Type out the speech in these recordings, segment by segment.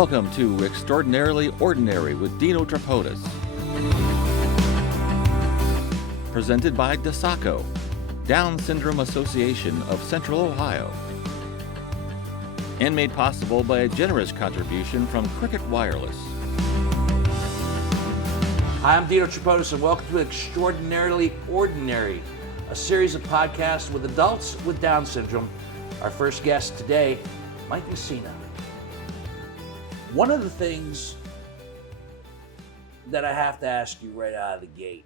Welcome to Extraordinarily Ordinary with Dino Tripodis. Presented by DASACO, Down Syndrome Association of Central Ohio. And made possible by a generous contribution from Cricket Wireless. Hi, I'm Dino Tripodis, and welcome to Extraordinarily Ordinary, a series of podcasts with adults with Down syndrome. Our first guest today, Mike Messina. One of the things that I have to ask you right out of the gate,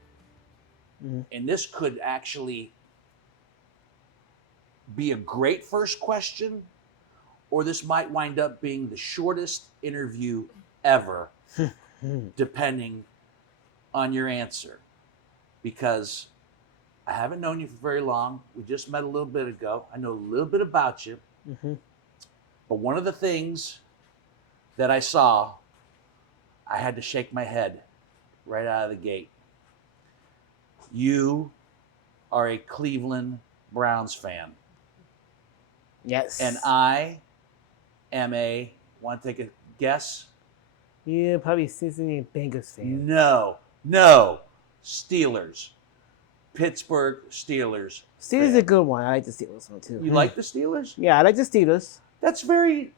and this could actually be a great first question, or this might wind up being the shortest interview ever, depending on your answer, because I haven't known you for very long. We just met a little bit ago. I know a little bit about you. But one of the things that I saw, I had to shake my head right out of the gate. You are a Cleveland Browns fan. Yes. And I am want to take a guess? Yeah, probably Cincinnati Bengals fan. No. Steelers. Pittsburgh Steelers. Steelers is a good one. I like the Steelers one too. You like the Steelers? Yeah, I like the Steelers. That's very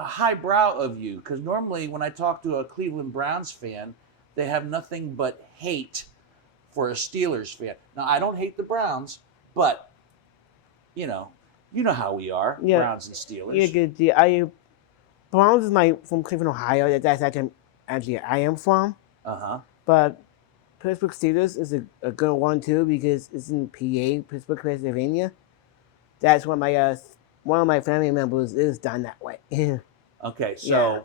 highbrow of you, because normally when I talk to a Cleveland Browns fan, they have nothing but hate for a Steelers fan. Now, I don't hate the Browns, but you know how we are, Yeah. Browns and Steelers. Yeah, good. Yeah, Browns is from Cleveland, Ohio. That's actually I am from. But Pittsburgh Steelers is a good one too, because it's in PA, Pittsburgh, Pennsylvania. That's what one of my family members is done that way. Okay, so Yeah.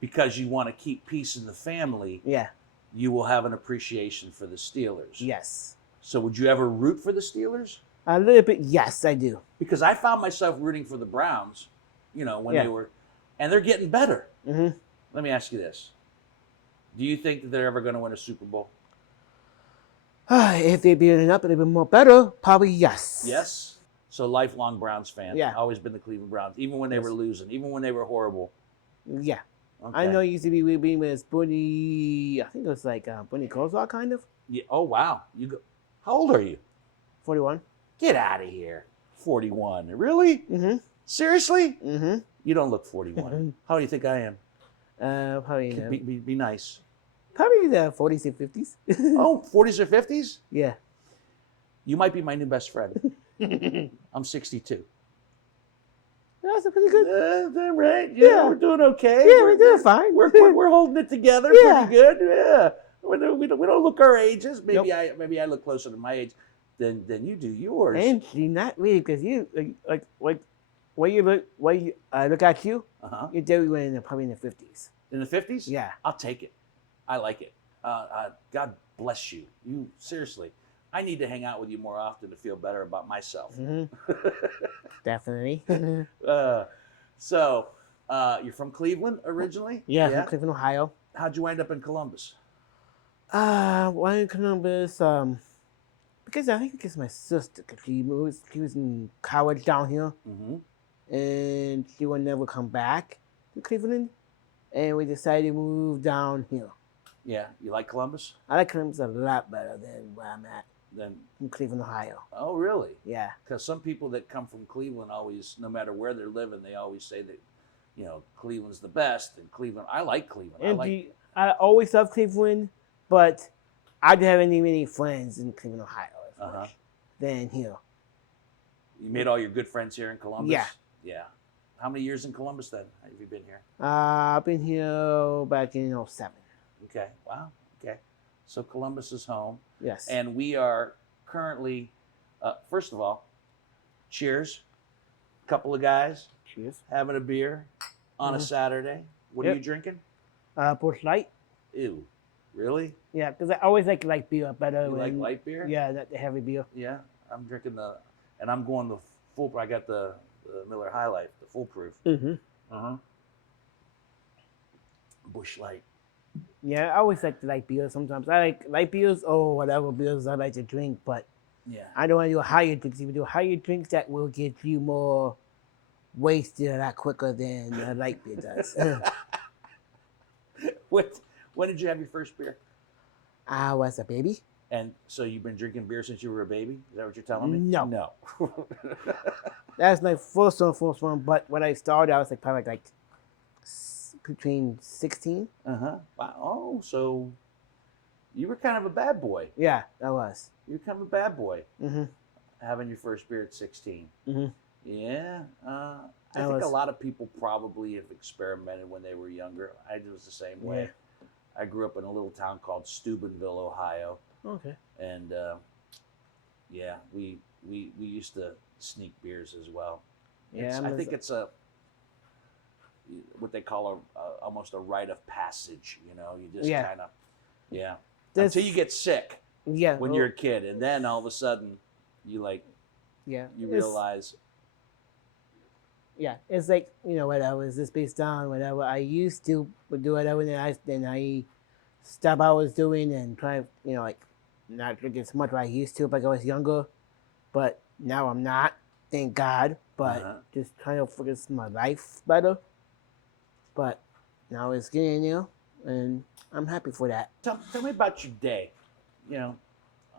because you want to keep peace in the family, Yeah. you will have an appreciation for the Steelers. Yes. So would you ever root for the Steelers? A little bit. Yes, I do. Because I found myself rooting for the Browns, when Yeah. they were, and they're getting better. Mm-hmm. Let me ask you this. Do you think that they're ever going to win a Super Bowl? If they beat it up a little bit more better, probably yes. Yes? So lifelong Browns fan. Yeah. Always been the Cleveland Browns, even when they were losing, even when they were horrible. Yeah. Okay. I know it used to be with Bunny, I think it was like Bunny Kozak kind of. Yeah. Oh, wow. How old are you? 41. Get out of here. 41. Really? Mm-hmm. Seriously? Mm-hmm. You don't look 41. How do you think I am? Probably Be nice. probably the 40s and 50s. Oh, 40s or 50s? Yeah. You might be my new best friend. I'm 62. That's pretty good. Is that right? Yeah. We're doing okay. Yeah, we're doing fine. We're holding it together Yeah. pretty good. Yeah. We don't look our ages. Maybe Nope. I look closer to my age than you do yours. And you're not really, because you like when you look at you, you're definitely probably in the 50s. In the 50s? Yeah. I'll take it. I like it. God bless you. You seriously. I need to hang out with you more often to feel better about myself. Mm-hmm. Definitely. So, you're from Cleveland originally? Yeah, from Cleveland, Ohio. How'd you wind up in Columbus? Why in Columbus? Because I think it's my sister. Cause she was in college down here, and she would never come back to Cleveland, and we decided to move down here. Yeah, you like Columbus? I like Columbus a lot better than where I'm at Then, in Cleveland, Ohio. oh, really? Yeah. Because some people that come from Cleveland always, no matter where they're living, they always say that, Cleveland's the best. And Cleveland, I like Cleveland. I always loved Cleveland, but I didn't have many friends in Cleveland, Ohio than here. You made all your good friends here in Columbus? Yeah. Yeah. How many years in Columbus then have you been here? I've been here back in 2007. Okay. Wow. Okay. So Columbus is home. Yes. And we are currently, first of all, cheers. Couple of guys Cheers. having a beer on a Saturday. What are you drinking? Bush Light. Ew. Really? Yeah, because I always like beer better. You like light beer? Yeah, not the heavy beer. Yeah. I'm drinking and I'm going the full, I got the Miller High Life, the full proof. Mm-hmm. Bush Light. Yeah, I always like to like beer sometimes. I like light beers or whatever beers I like to drink, but Yeah. I don't want to do higher drinks. If you do higher drinks, that will get you more wasted a lot quicker than a light beer does. When did you have your first beer? I was a baby. And so you've been drinking beer since you were a baby? Is that what you're telling me? No. No. That's my first one. But when I started, I was like probably like between 16. Wow. Oh, so you were kind of a bad boy. Yeah, I was. You were kind of a bad boy. Mm-hmm. Having your first beer at 16. Mm-hmm. Yeah. I think a lot of people probably have experimented when they were younger. I was the same way. Yeah. I grew up in a little town called Steubenville, Ohio. Okay. And yeah, we used to sneak beers as well. Yeah, I think it's what they call almost a rite of passage. You know, you just kind of until you get sick. Yeah. When you're a kid, and then all of a sudden, you you realize. Yeah, it's like, whatever. Is this based on whatever I used to do, whatever, then I stop what I was doing and try, like not drinking as much as I used to like I was younger. But now I'm not, thank God. But just trying to focus my life better. But now it's getting there, and I'm happy for that. Tell me about your day,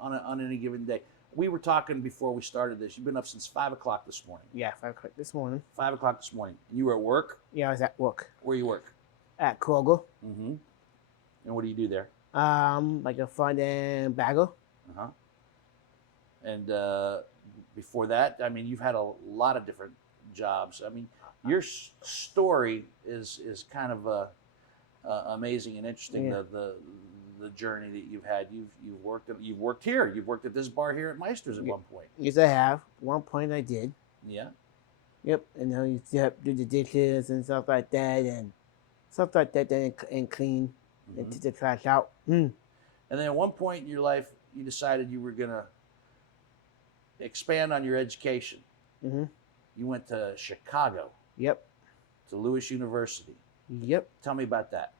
on any given day. We were talking before we started this. You've been up since 5 o'clock this morning. Yeah, 5 o'clock this morning. 5 o'clock this morning. You were at work? Yeah, I was at work. Where you work? At Kroger. Mm-hmm. And what do you do there? Like a front end bagger. Uh-huh. And before that, I mean, you've had a lot of different jobs. I mean, your story is kind of amazing and interesting. Yeah. The journey that you've had. You've worked here. You've worked at this bar here at Meister's at one point. Yes, I have. One point I did. Yeah. Yep. And I used to do the dishes and stuff like that, and clean and take the trash out. And then at one point in your life, you decided you were gonna expand on your education. Mm-hmm. You went to Chicago. Yep. To Lewis University. Yep. Tell me about that.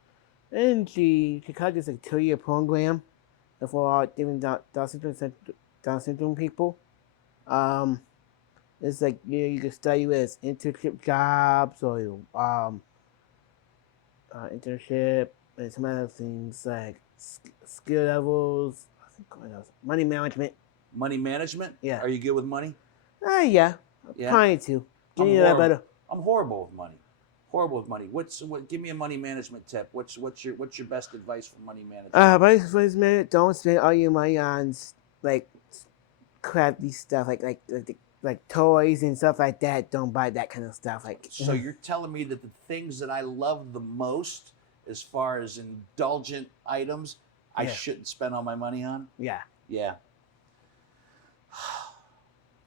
And Chicago is a 2-year program for all different Down syndrome people. It's like you can study with internship jobs or internship and some other things like skill levels. I think what else? Money management. Money management? Yeah. Are you good with money? Yeah. I'm trying to. Getting that better. I'm horrible with money. Give me a money management tip. What's your best advice for money management? My advice, man, don't spend all your money on like crappy stuff like toys and stuff like that. Don't buy that kind of stuff. So you're telling me that the things that I love the most, as far as indulgent items, I shouldn't spend all my money on? Yeah. Yeah.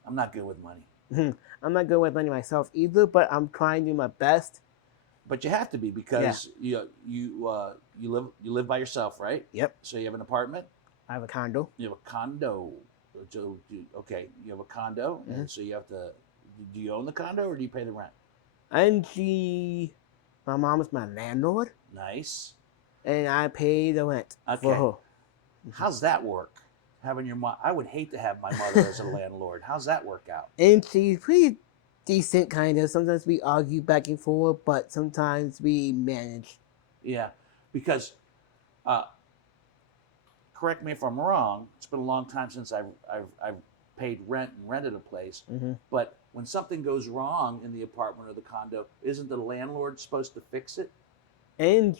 I'm not good with money. I'm not good with money myself either, but I'm trying to do my best. But you have to be, because you live by yourself, right? Yep. So you have an apartment? I have a condo. You have a condo. So, okay, you have a condo, and so you have to. Do you own the condo, or do you pay the rent? And my mom is my landlord. Nice. And I pay the rent for her. How's that work? Having your mom, I would hate to have my mother as a landlord. How's that work out? And she's pretty decent, kind of. Sometimes we argue back and forth, but sometimes we manage. Yeah, because, correct me if I'm wrong. It's been a long time since I've paid rent and rented a place. Mm-hmm. But when something goes wrong in the apartment or the condo, isn't the landlord supposed to fix it? And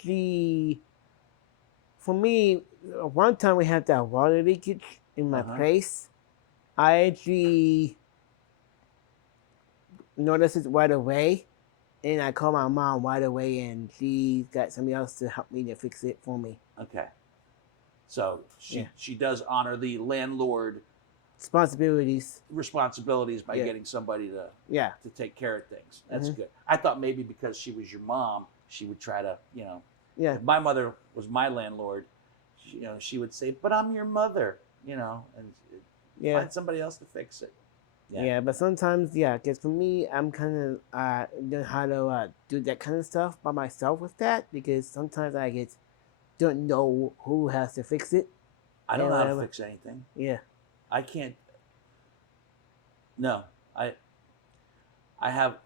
for me, one time we had that water leakage in my place. I actually noticed it right away, and I called my mom right away, and she got somebody else to help me to fix it for me. Okay. So she does honor the landlord responsibilities by getting somebody to take care of things. That's good. I thought maybe because she was your mom, she would try to, If my mother was my landlord, she would say, "But I'm your mother," and find somebody else to fix it. Yeah, but sometimes, because for me, I'm kind of learn how to do that kind of stuff by myself with that, because sometimes I don't know who has to fix it. I don't know how to fix anything. Yeah. I can't. No, I have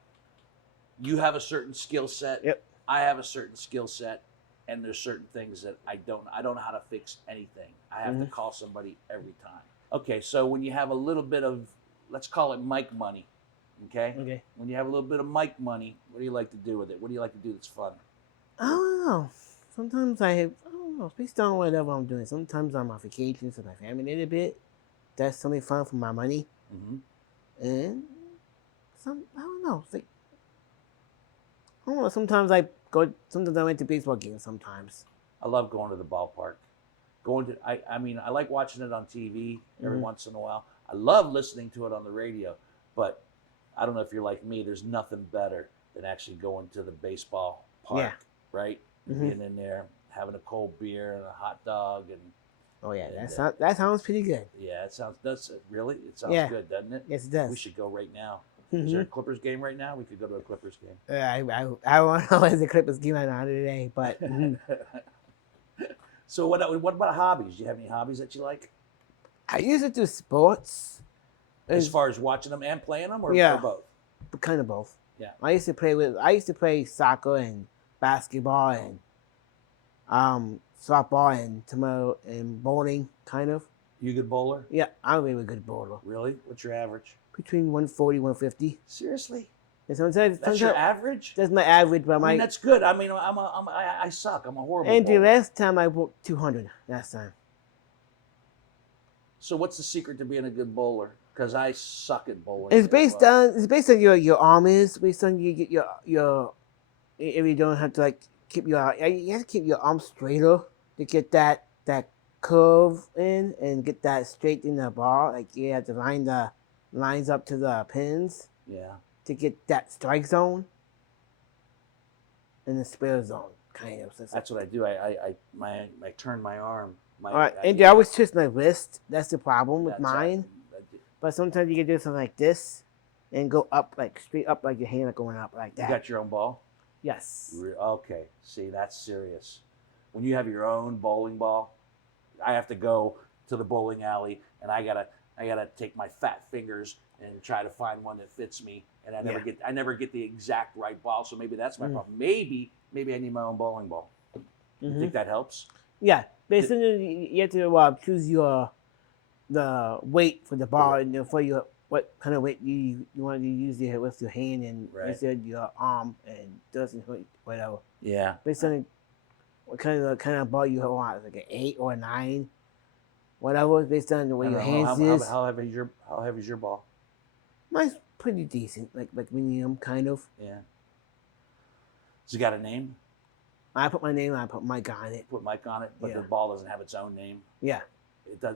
you have a certain skill set. Yep. I have a certain skill set, and there's certain things that I don't know how to fix anything. I have to call somebody every time. Okay, so when you have a little bit of, let's call it Mike money, okay? Okay. When you have a little bit of Mike money, what do you like to do with it? What do you like to do that's fun? I don't know. Sometimes I don't know, based on whatever I'm doing. Sometimes I'm on vacations with my family a little bit. That's something fun for my money. And I don't know. It's like, I don't know. Sometimes I went to baseball games sometimes. I love going to the ballpark. I mean, I like watching it on TV every once in a while. I love listening to it on the radio, but I don't know if you're like me. There's nothing better than actually going to the baseball park, right? Being in there, having a cold beer and a hot dog, and that sounds pretty good. Yeah, it sounds good, doesn't it? Yes, it does. We should go right now. Is there a Clippers game right now? We could go to a Clippers game. I don't know if the Clippers game on today, but. So what about hobbies? Do you have any hobbies that you like? I used to do sports. As far as watching them and playing them, or both? Kind of both. Yeah. I used to play soccer and basketball and softball and bowling, kind of. You a good bowler? Yeah, I'm a really good bowler. Really? What's your average? Between 140, 150. Seriously? That's your average? That's my average, but I mean, that's good. I mean, I suck. I'm a horrible And bowler. the last time I broke 200 last time. So what's the secret to being a good bowler? Because I suck at bowling. It's based on your arm is based on your if you don't have to like you have to keep your arm straighter to get that curve in and get that straight in the ball. Like you have to line the lines up to the pins. Yeah. To get that strike zone and the spare zone, kind of. So that's what I do. I turn my arm. All right, and I always twist my wrist. That's the problem with mine. But sometimes you can do something like this and go up, like straight up, like your hand are going up like that. You got your own ball? Yes. Okay. See, that's serious. When you have your own bowling ball, I have to go to the bowling alley and I gotta take my fat fingers and try to find one that fits me. And I never get the exact right ball. So maybe that's my problem. Maybe I need my own bowling ball. You think that helps? Yeah. Basically, you have to choose the weight for the ball and for what kind of weight you want to use with your hand and instead your arm and doesn't whatever. Yeah. Based on what kind of ball you want, like an 8 or a 9, whatever. Based on the way your hands is. How heavy is your ball? Mine's pretty decent, like medium, kind of. Yeah. Has it got a name? I put my name. I put Mike on it. Put Mike on it, but the ball doesn't have its own name. Yeah. It does.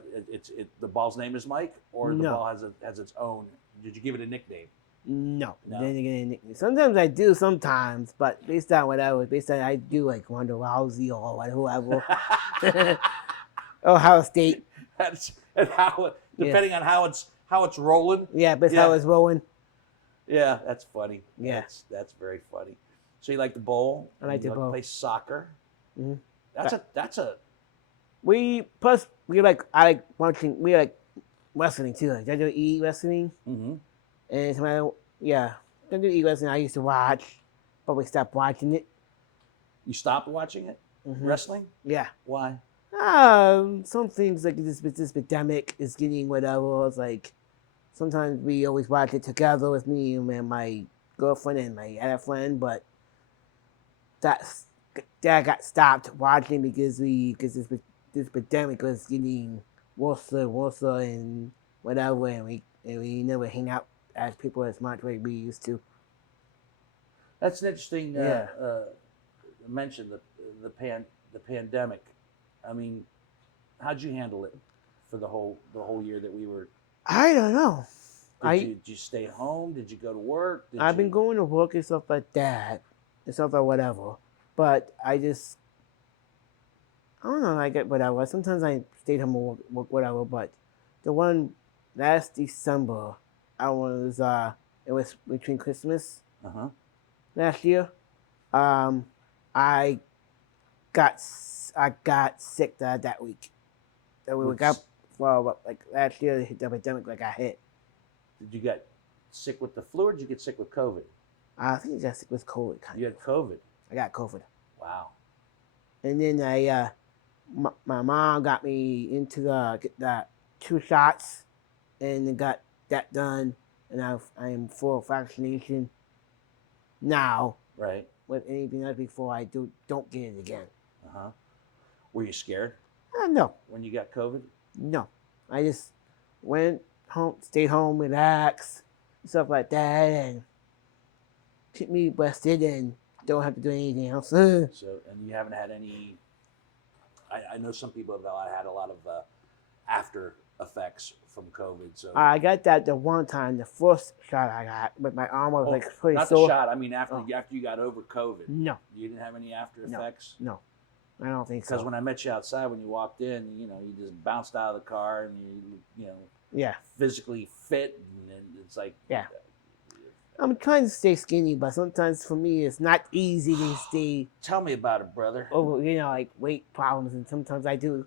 The ball's name is Mike, or the ball has its own. Did you give it a nickname? No. Didn't get a nickname. Sometimes I do. Sometimes, but based on whatever. Based on I do like Ronda Rousey or whoever. Ohio State. Depending on how it's rolling. Yeah, but how it's rolling. Yeah, that's funny. Yeah, that's very funny. So you like to bowl? I like to bowl. Play soccer. Mm-hmm. That's a. I like watching. We like wrestling too, like WWE wrestling. Mm-hmm. And WWE wrestling. I used to watch, but we stopped watching it. You stopped watching it? Mm-hmm. Wrestling? Yeah. Why? Some things like this pandemic is getting whatever. It's like sometimes we always watch it together with me and my girlfriend and my other friend, but that got stopped watching because this pandemic was getting worse and whatever, and we never hang out as people as much like we used to. That's an interesting mention, the pandemic. I mean, how'd you handle it for the whole year that we were? I don't know. Did you stay home? Did you go to work? I've been going to work and stuff like that, and stuff like whatever. But I don't know. I get whatever. Sometimes I stayed home and work whatever. But the one last December, it was between Christmas last year. I got sick that week. We got last year the pandemic I hit. Did you get sick with the flu or did you get sick with COVID? I think I got sick with COVID. You had COVID. I got COVID. Wow. And then my mom got me into the 2 shots, and got that done. And I am full vaccination now. Right. With anything else before I don't get it again. Were you scared? No. When you got COVID? No. I just went home, stayed home, relaxed, stuff like that, and keep me rested and don't have to do anything else. So, and you haven't had any. I know some people have had a lot of after effects from COVID. So I got that the one time, the first shot I got, but my arm was like pretty not sore. the shot. I mean, after you got over COVID. No. You didn't have any after effects. No, I don't think so. Because when I met you outside, when you walked in, you just bounced out of the car and you physically fit, and it's like I'm trying to stay skinny, but sometimes for me it's not easy to stay. Tell me about it, brother. Over, like weight problems, and sometimes I do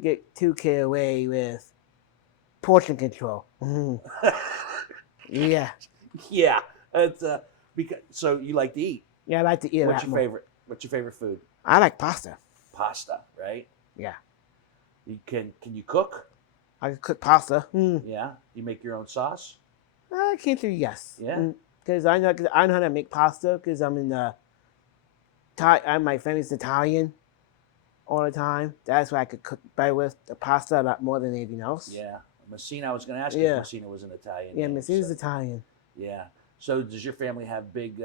get too carried away with portion control. Yeah. Yeah. It's because so you like to eat. Yeah, I like to eat. What's your favorite? What's your favorite food? I like pasta. Pasta, right? Yeah. Can you cook? I can cook pasta. Yeah. You make your own sauce? I can't say yes. Yeah. Because I know how to make pasta. Because I'm in the my family's Italian all the time. That's why I could cook better with the pasta a lot more than anything else. Yeah. Messina, I was going to ask if Messina was an Italian. Yeah, name, Messina's Italian. Yeah. So does your family have big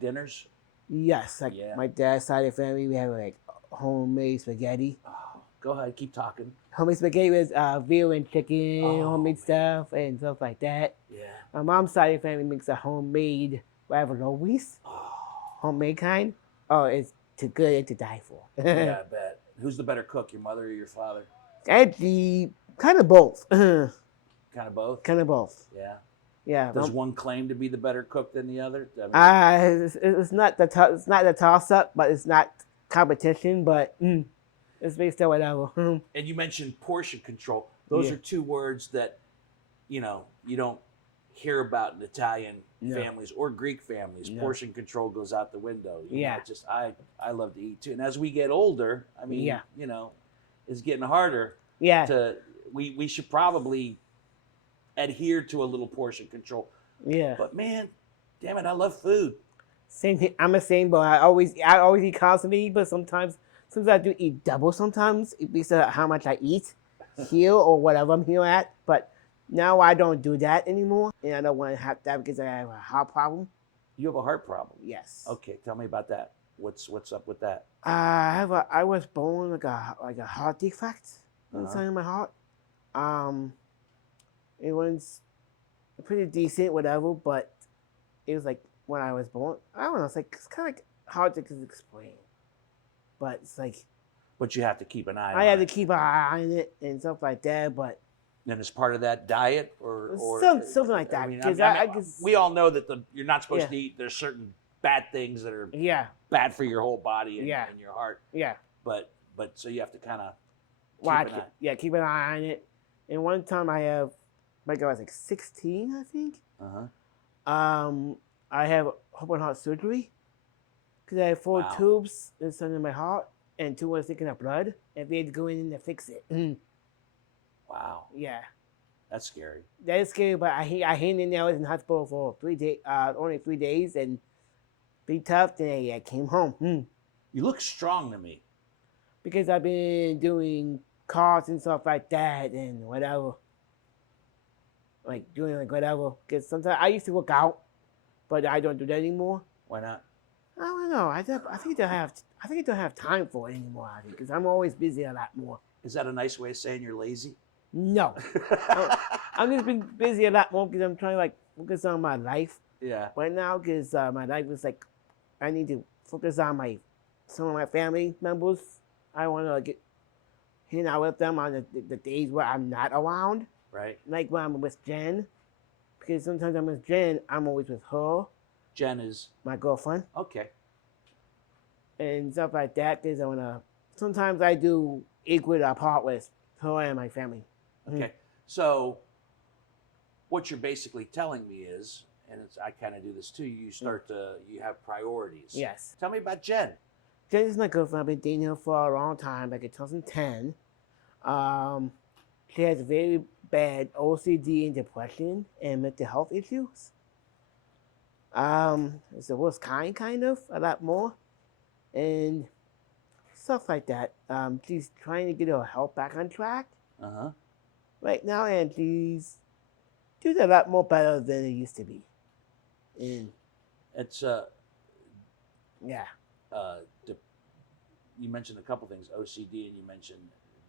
dinners? Yes. Like my dad's side of the family, we have like homemade spaghetti. Oh, go ahead, keep talking. Homemade spaghetti with veal and chicken, homemade stuff, and stuff like that. Yeah. My mom's side of the family makes a homemade raviolis. Homemade kind. Oh, it's too good to die for. Yeah, I bet. Who's the better cook, your mother or your father? Actually, kind of both. Kind of both? Kind of both. Yeah. Yeah. Does one claim to be the better cook than the other? It's not the toss up, but it's not competition. But it's based on whatever. And you mentioned portion control. Those are 2 words that you don't hear about in Italian families or Greek families. No. Portion control goes out the window. Just I love to eat too. And as we get older, I mean, it's getting harder. Yeah. We should probably adhere to a little portion control. Yeah. But man, damn it, I love food. Same thing. I'm the same, but I always eat constantly. But sometimes I do eat double. Sometimes based on how much I eat here or whatever I'm here at. But now I don't do that anymore, and I don't want to have that because I have a heart problem. You have a heart problem? Yes. Okay, tell me about that. What's up with that? I was born like a heart defect inside of my heart. It was pretty decent, whatever, but it was like when I was born. I don't know. It's kind of like hard to explain, but it's like. But you have to keep an eye on it. I have to keep an eye on it and stuff like that, but. And as part of that diet, or something like that. We all know that you're not supposed to eat. There's certain bad things that are bad for your whole body and your heart. Yeah. But so you have to kind of keep an eye on it. And one time I was like 16, I think. I have open heart surgery because I have 4 tubes inside of my heart, and 2 was taking up blood, and they had to go in and fix it. Wow. Yeah. That's scary. That is scary, but I hung in there. I was in the hospital for 3 days, only 3 days, and be tough. Then I came home. You look strong to me. Because I've been doing cards and stuff like that and whatever. Like doing like whatever. Because sometimes I used to work out, but I don't do that anymore. Why not? I don't know. I think I don't have time for it anymore. I think because I'm always busy a lot more. Is that a nice way of saying you're lazy? No. I've just been busy a lot more because I'm trying to like focus on my life. Yeah. Right now, because my life is like, I need to focus on some of my family members. I want to hang out with them on the days where I'm not around. Right. Like when I'm with Jen. Because sometimes I'm with Jen, I'm always with her. Jen is? My girlfriend. Okay. And stuff like that, because sometimes I do equal apart with her and my family. Okay. So what you're basically telling me is, and I kind of do this too, you have priorities. Yes. Tell me about Jen. Jen is my girlfriend. I've been dating her for a long time, like in 2010. She has very bad OCD and depression and mental health issues. It's the worst kind of, a lot more. And stuff like that. She's trying to get her health back on track right now, and she's doing a lot more better than it used to be. And it's yeah. You mentioned a couple things, OCD, and you mentioned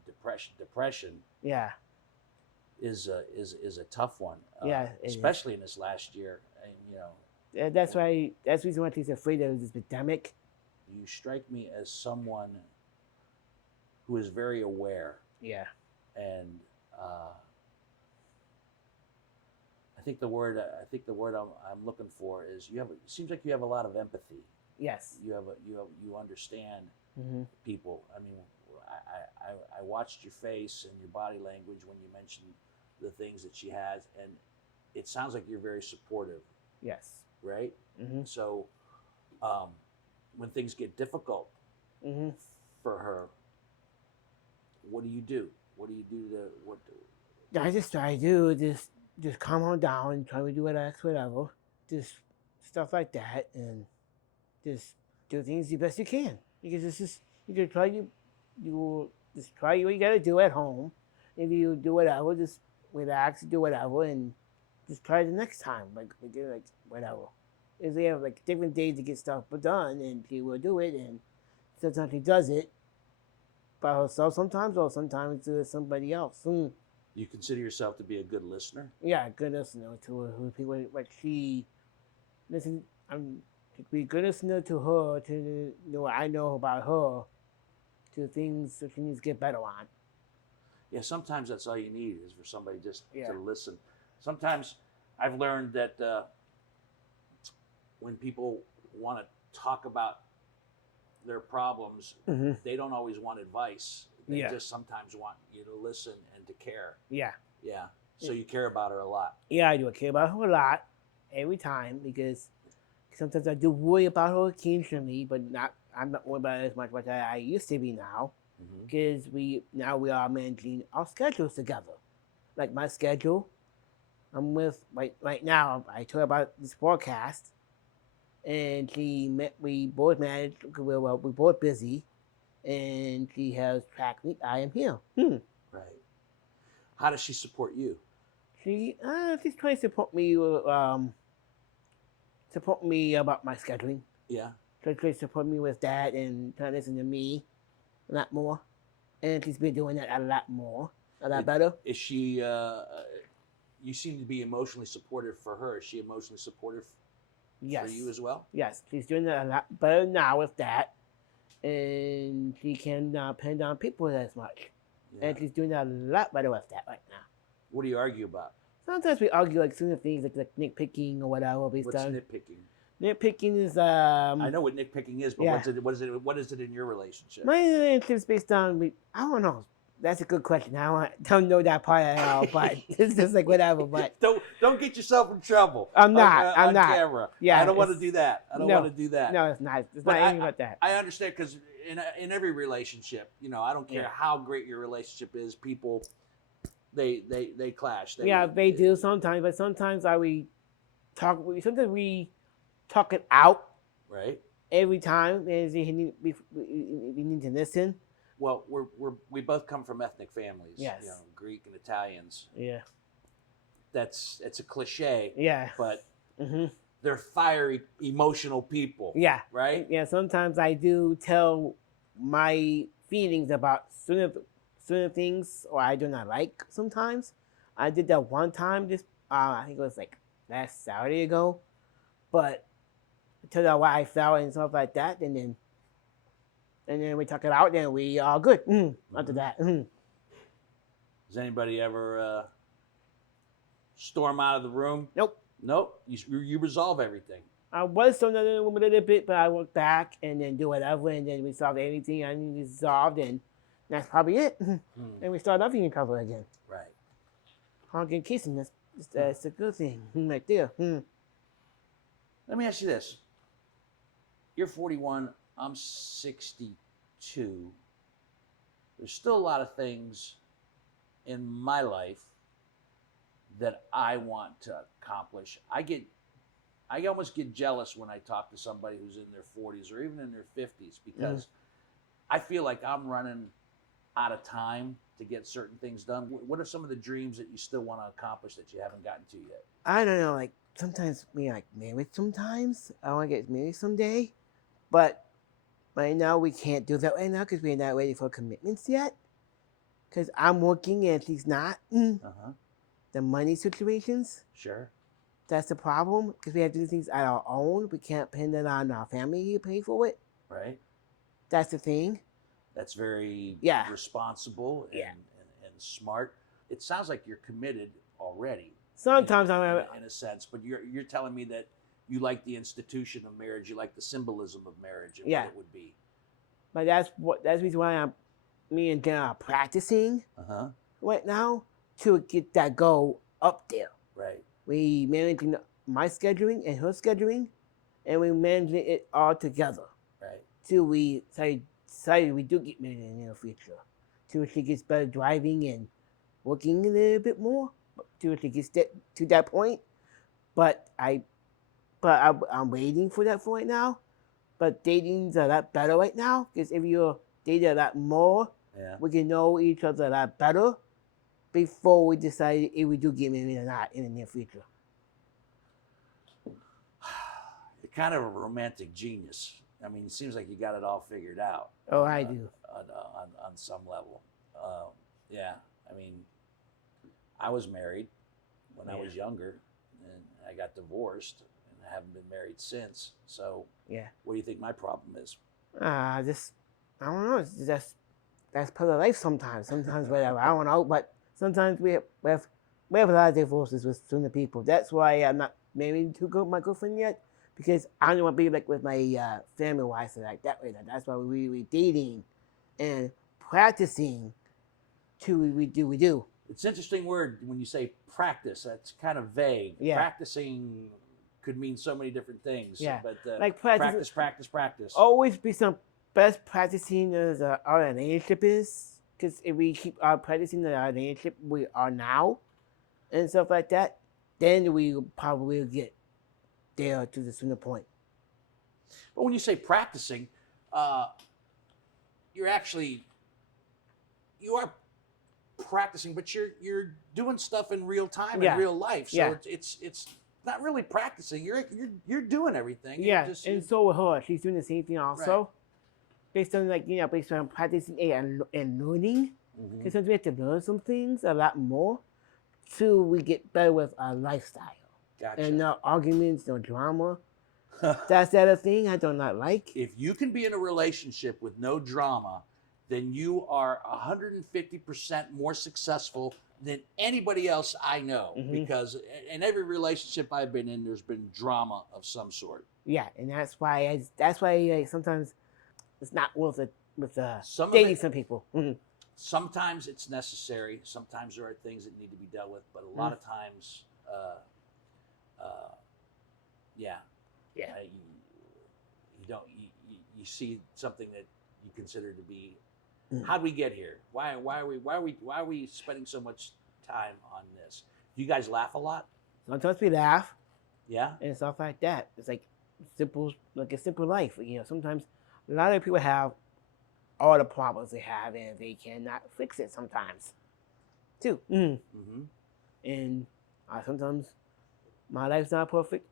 depression. Depression, yeah, is a tough one. Yeah, especially in this last year, and that's why. That's the reason why she's afraid of this pandemic. You strike me as someone who is very aware. Yeah, and I think the word I'm looking for is it seems like you have a lot of empathy. Yes, you understand people. I mean, I watched your face and your body language when you mentioned the things that she has, and it sounds like you're very supportive. Yes. Right. So, when things get difficult for her, what do you do? What do you do to what? I just try to just calm her down and try to do whatever, just stuff like that, and just do things the best you can, because it's just you can try you just try what you gotta do at home. If you do whatever, just relax, do whatever, and just try the next time. Like we do, like whatever. If they have like different days to get stuff done, and she will do it, and sometimes she does it by herself, sometimes, or sometimes with somebody else. You consider yourself to be a good listener? Yeah, good listener to her. People like she listen. Be a good listener to her, to what I know about her, to things that she needs to get better on. Yeah, sometimes that's all you need is for somebody just to listen. Sometimes I've learned that when people want to talk about their problems, they don't always want advice. They just sometimes want you to listen and to care. Yeah. Yeah. So you care about her a lot. Yeah, I do. I care about her a lot every time, because sometimes I do worry about her occasionally, but I'm not worried about it as much as I used to be now, because we are managing our schedules together. Like my schedule, I'm with right now. I told her about this broadcast, and we both manage. We're both busy, and she has tracked me. I am here. Right. How does she support you? She's trying to support me about my scheduling. Yeah. She's trying to support me with that and trying to listen to me a lot more. And she's been doing that a lot more, a lot better. Is she, you seem to be emotionally supportive for her. Is she emotionally supportive for you as well? Yes. She's doing that a lot better now with that. And she can depend on people as much. Yeah. And she's doing that a lot better with that right now. What do you argue about? Sometimes we argue like certain things like nitpicking or whatever. What's nitpicking? Nitpicking is I know what nitpicking is, but what is it in your relationship? My relationship is based on I don't know. That's a good question. I don't know that part at all, but it's just like whatever. But don't get yourself in trouble. I'm not. I'm not. Camera. Yeah, I don't want to do that. I don't want to do that. No, it's not. It's not anything about that. I understand, because in every relationship, I don't care how great your relationship is. People, they clash. They do sometimes, but sometimes we talk it out. Right. Every time, we need to listen. Well, we both come from ethnic families. Yes. Greek and Italians. Yeah. It's a cliche. Yeah. But they're fiery, emotional people. Yeah. Right? Yeah, sometimes I do tell my feelings about certain things, or I do not like sometimes. I did that one time, I think it was like last Saturday ago. But I told her what I felt and stuff like that, and then we talk it out, and we are good after that. Does anybody ever storm out of the room? Nope. You resolve everything. I was still another room a little bit, but I went back and then do whatever, and then we solved everything I needed to solve, and that's probably it. And we start loving each other again. Right. Hugging, kissing. That's a good thing right there. Let me ask you this. You're 41, I'm 62. There's still a lot of things in my life that I want to accomplish. I almost get jealous when I talk to somebody who's in their 40s or even in their 50s because I feel like I'm running out of time to get certain things done. What are some of the dreams that you still want to accomplish that you haven't gotten to yet? I don't know, like sometimes me like married sometimes. I want to get married someday. But right now we can't do that right now because we're not ready for commitments yet. Because I'm working and she's not. The money situations. Sure. That's the problem because we have to do things on our own. We can't depend on our family to pay for it. Right. That's the thing. That's very responsible and smart. It sounds like you're committed already. Sometimes in a sense, but you're telling me that you like the institution of marriage, you like the symbolism of marriage and what it would be. But that's the reason why me and Jen are practicing right now to get that goal up there. Right. We managing my scheduling and her scheduling, and we managing it all together. Right. Till we decided we do get married in the near future. Till she gets better driving and working a little bit more. Till she gets to that point. But I'm waiting for that for right now. But dating's a lot better right now because if you're dating a lot more, we can know each other a lot better before we decide if we do get married or not in the near future. You're kind of a romantic genius. I mean, it seems like you got it all figured out. Oh, I do. On some level. Yeah. I mean, I was married when I was younger, and I got divorced, and I haven't been married since. So, what do you think my problem is? I don't know. It's just that's part of life sometimes. Sometimes whatever. I don't know, but sometimes we have a lot of divorces with certain people. That's why I'm not married to my girlfriend yet, because I don't want to be like with my family wife like that way. That's why we're dating and practicing till we do. It's an interesting word when you say practice. That's kind of vague. Yeah. Practicing could mean so many different things. Yeah. But like practice. Always be some best practicing as our relationship is. Because if we keep practicing our relationship we are now and stuff like that, then we probably will get there to the sooner point. But when you say practicing, you are practicing, but you're doing stuff in real time in real life. So it's not really practicing. You're doing everything. Yeah, and so with her, she's doing the same thing also. Right. Based on practicing and learning. Because sometimes we have to learn some things a lot more till we get better with our lifestyle. Gotcha. And no arguments, no drama. That's the other thing I do not like. If you can be in a relationship with no drama, then you are 150% more successful than anybody else I know. Because in every relationship I've been in, there's been drama of some sort. Yeah, and that's why sometimes it's not worth it with dating some people. Sometimes it's necessary. Sometimes there are things that need to be dealt with, but a lot of times, you see something that you consider to be. How'd we get here? Why are we spending so much time on this? Do you guys laugh a lot? Sometimes we laugh. Yeah. And stuff like that. It's like a simple life. Sometimes a lot of people have all the problems they have and they cannot fix it sometimes, too. And sometimes my life's not perfect.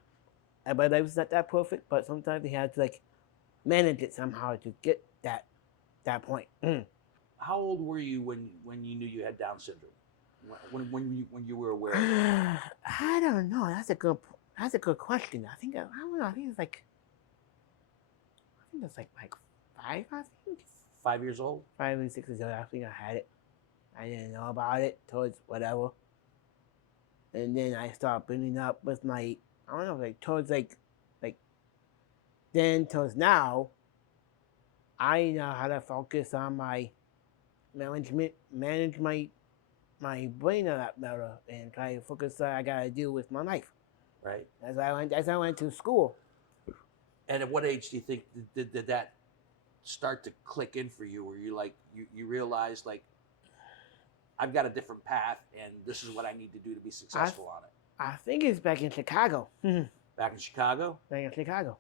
Everybody's life is not that perfect, but sometimes they have to manage it somehow to get that point. How old were you when you knew you had Down syndrome? When you were aware of it? I don't know. That's a good question. I think it's like 5. I think 5 years old. 5 and 6 years old. I think I had it. I didn't know about it towards whatever, and then I started building up with my towards then towards now. I know how to focus on my manage my my brain a lot better and try to focus what I gotta do with my life. Right. That's why I went to school. And at what age do you think did that start to click in for you, where you like you realized like I've got a different path and this is what I need to do to be successful on it? I think it's back in Chicago. Back in Chicago? Back in Chicago.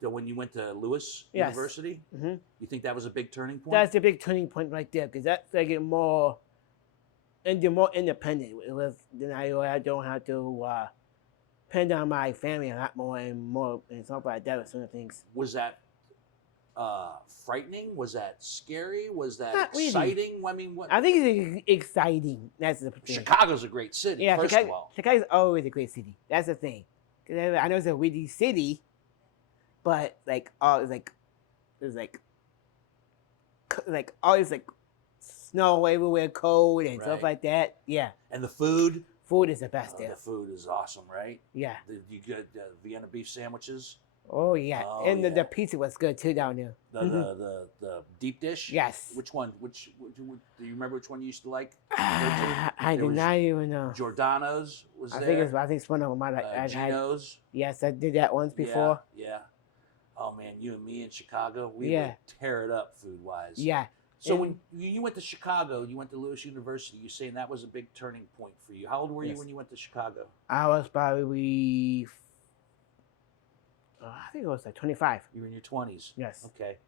So when you went to Lewis Yes. University, you think that was a big turning point? That's the big turning point right there, because that's like it more independent. It was then I don't have to depend on my family a lot more and stuff like that with certain things. Was that frightening? Was that scary? Was that Not really. exciting? I mean, what? I think it's exciting. That's the thing. Chicago's a great city. Yeah, first of all, Chicago's always a great city. That's the thing. 'Cause I know it's a windy city, but like always like snow everywhere, cold and stuff Right. like that. Yeah, and the food. food is the best The there. food is awesome, right? Yeah. You get Vienna beef sandwiches. Oh yeah, Oh, and yeah. the pizza was good too down there. The deep dish. Yes. Which one? Which do you remember which one you used to like? I There do was not even know. Giordano's was I there. think it's one of them. I had. Gino's. Yes, I did that once before. Yeah. Oh man, you and me in Chicago, we Yeah. would tear it up food wise. Yeah. So And- when you went to Chicago, you went to Lewis University. You saying that was a big turning point for you. How old were you Yes. when you went to Chicago? I was probably, I think it was like 25. You were in your 20s. Yes. Okay,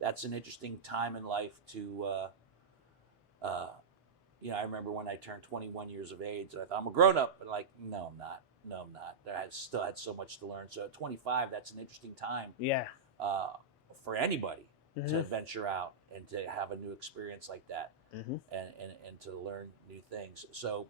that's an interesting time in life to. I remember when I turned 21 years of age, and I thought I'm a grown up, and like, no, I'm not. No, I'm not. I still had so much to learn. So at 25, that's an interesting time Yeah. for anybody to Mhm. venture out and to have a new experience like that, Mhm. and to learn new things. So,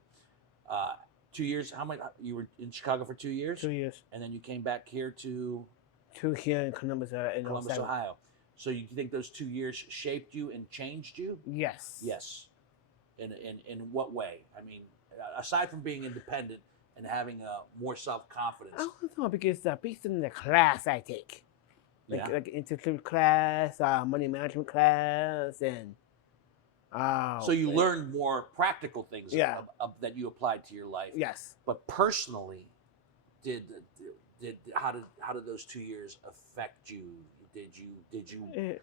2 years. How many? You were in Chicago for 2 years, 2 years. and then you came back here to 2 here in Columbus, in Columbus, 07. Ohio. So you think those 2 years shaped you and changed you? Yes. Yes. In what way? I mean, aside from being independent and having more self-confidence. I don't know, because based on the class I take, Yeah. like institute class, money management class, and So you learned more practical things Yeah. that you applied to your life. Yes. But personally, how did those 2 years affect you? Did you Eh,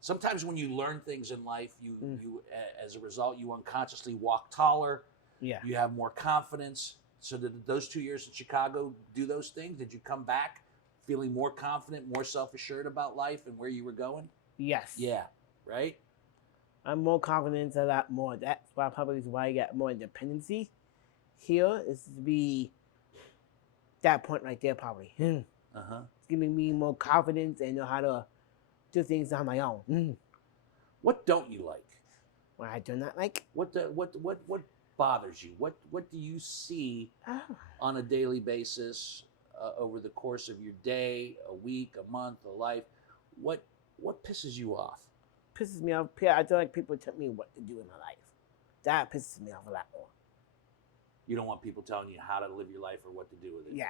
sometimes when you learn things in life, you as a result you unconsciously walk taller. Yeah. You have more confidence. So did those 2 years in Chicago do those things? Did you come back feeling more confident, more self-assured about life and where you were going? Yes. Yeah, right? I'm more confident a lot more. That's probably why I got more independency here, is to be that point right there probably. Uh-huh. It's giving me more confidence and know how to do things on my own. What don't you like? What I do not like. What bothers you? What do you see on a daily basis over the course of your day, a week, a month, a life? What pisses you off? Pisses me off. I don't like people tell me what to do in my life. That pisses me off a lot more. You don't want people telling you how to live your life or what to do with it. Yeah.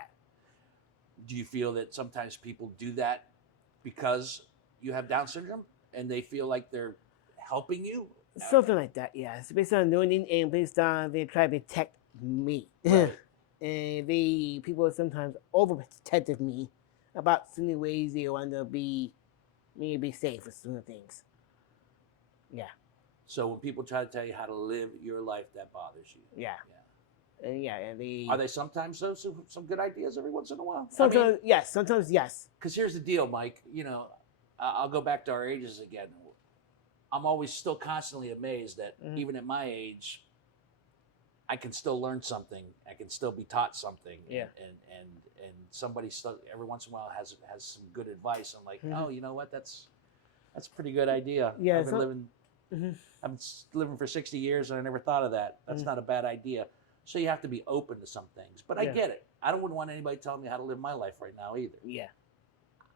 Do you feel that sometimes people do that because you have Down syndrome and they feel like they're helping you? Something like that, yeah. It's based on learning and based on they try to protect me. Right. And people sometimes overprotected me about certain ways they want to be safe with certain things. Yeah. So when people try to tell you how to live your life, that bothers you. Yeah. And they Are they sometimes some good ideas every once in a while? sometimes yes, sometimes yes. Because here's the deal, Mike. I'll go back to our ages again. I'm always still constantly amazed that even at my age, I can still learn something. I can still be taught something. Yeah. And somebody still every once in a while has some good advice. I'm like, oh, you know what? That's a pretty good idea. Yeah, I've been living for 60 years and I never thought of that. That's not a bad idea. So you have to be open to some things. But I Yeah. get it. I wouldn't want anybody telling me how to live my life right now either. Yeah.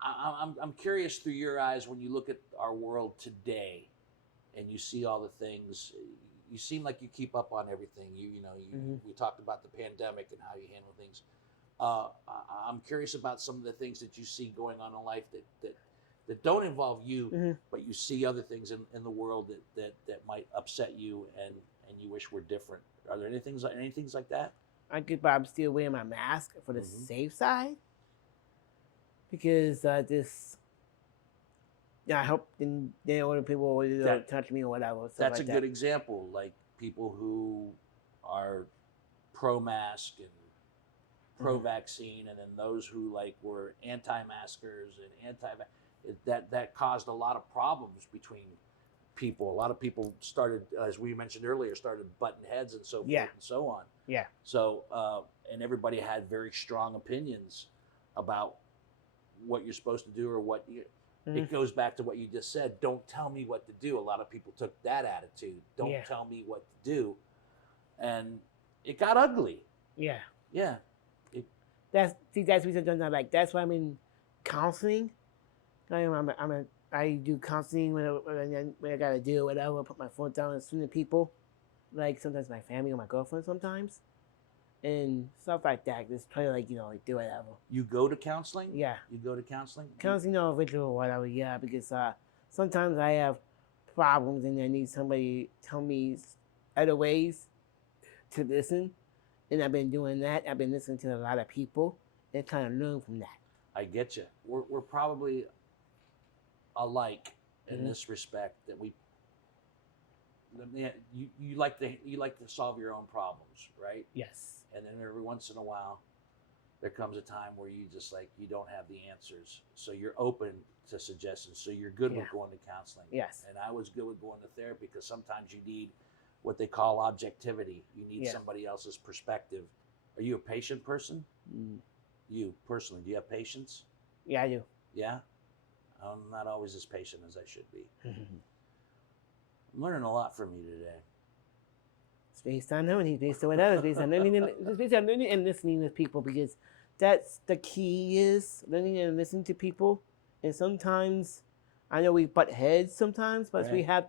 I'm curious through your eyes when you look at our world today and you see all the things. You seem like you keep up on everything. We talked about the pandemic and how you handle things. I'm curious about some of the things that you see going on in life that don't involve you, but you see other things in the world that might upset you and you wish were different? Are there any things like that? I could probably still wear my mask for the safe side, because I hope then other people will touch me or whatever. That's a good example. Like people who are pro-mask and pro-vaccine, and then those who like were anti-maskers and that caused a lot of problems between people. A lot of people started, as we mentioned earlier, started butting heads and so forth and so on. Yeah. So and everybody had very strong opinions about what you're supposed to do or what you. It goes back to what you just said. Don't tell me what to do. A lot of people took that attitude. Don't tell me what to do, and it got ugly. Yeah. Yeah. That's reason I like. That's why I'm in counseling. I do counseling when I gotta do whatever. Put my phone down and listen to people, like sometimes my family or my girlfriend sometimes, and stuff like that. Just try to like do whatever. You go to counseling? Yeah. You go to counseling? Counseling or ritual or whatever. Yeah, because sometimes I have problems and I need somebody to tell me other ways to listen, and I've been doing that. I've been listening to a lot of people and trying to learn from that. I get you. We're probably alike in this respect, that you like to solve your own problems, right? Yes. And then every once in a while there comes a time where you just like you don't have the answers, so you're open to suggestions, so you're good with going to counseling. Yes. And I was good with going to therapy because sometimes you need what they call objectivity. You need somebody else's perspective. Are you a patient person? You personally, do you have patience? Yeah, I do. Yeah? I'm not always as patient as I should be. I'm learning a lot from you today. It's based on learning, based on whatever. It's based on learning and listening with people, because that's the key, is learning and listening to people. And sometimes, I know we butt heads sometimes, but we have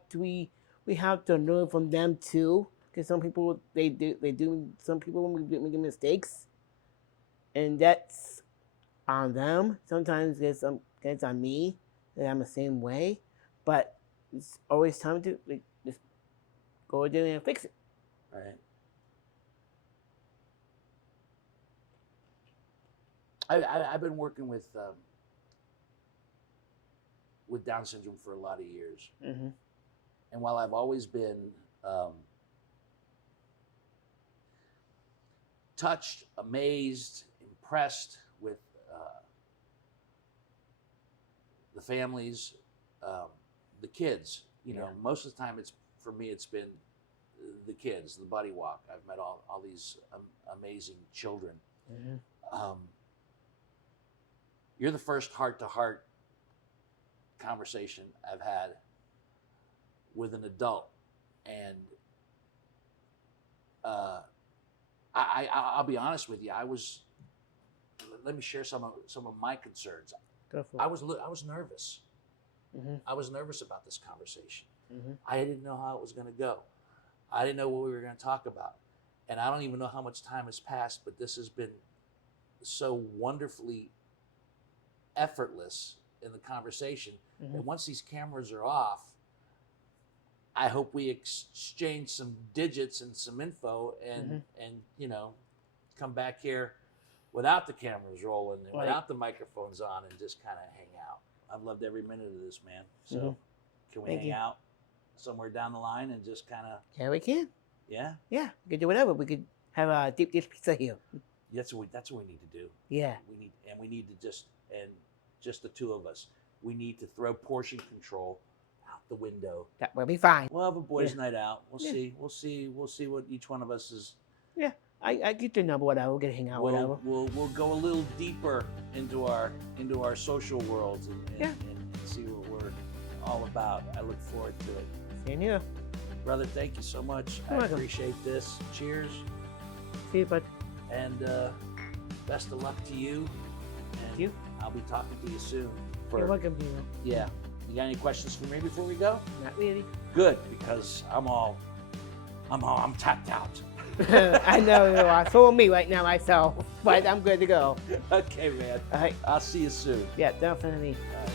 to learn from them too. Because some people they do some people make mistakes, and that's on them. Sometimes it's on me, and I'm the same way. But it's always time to just go there and fix it. Right. I've been working with Down syndrome for a lot of years, and while I've always been touched, amazed, impressed with the families, the kids. Most of the time, for me, it's been the kids, the buddy walk. I've met all these amazing children. You're the first heart-to-heart conversation I've had with an adult, and I'll be honest with you. Let me share some of my concerns. Go for it. I was nervous. I was nervous about this conversation. I didn't know how it was going to go. I didn't know what we were going to talk about. And I don't even know how much time has passed, but this has been so wonderfully effortless in the conversation. And once these cameras are off, I hope we exchange some digits and some info and come back here without the cameras rolling and without the microphones on and just kind of hang out. I've loved every minute of this, man. So can we hang out somewhere down the line and just kind of... Yeah, we can. Yeah? Yeah, we could do whatever. We could have a deep dish pizza here. That's what we need to do. Yeah. We need to just the two of us. We need to throw portion control out the window. That will be fine. We'll have a boys' night out. We'll see. We'll see what each one of us is. Yeah. I get your number, whatever. We'll get to hang out, whatever. We'll go a little deeper into our social worlds and see what we're all about. I look forward to it. Same here. Brother, thank you so much. I appreciate this. Cheers. See you, bud. And best of luck to you. Thank you. I'll be talking to you soon. You're welcome, Dino. Yeah. You got any questions for me before we go? Not really. Good, because I'm tapped out. I know you are. So am me right now myself, but I'm good to go. Okay, man. All right. I'll see you soon. Yeah, definitely. All right.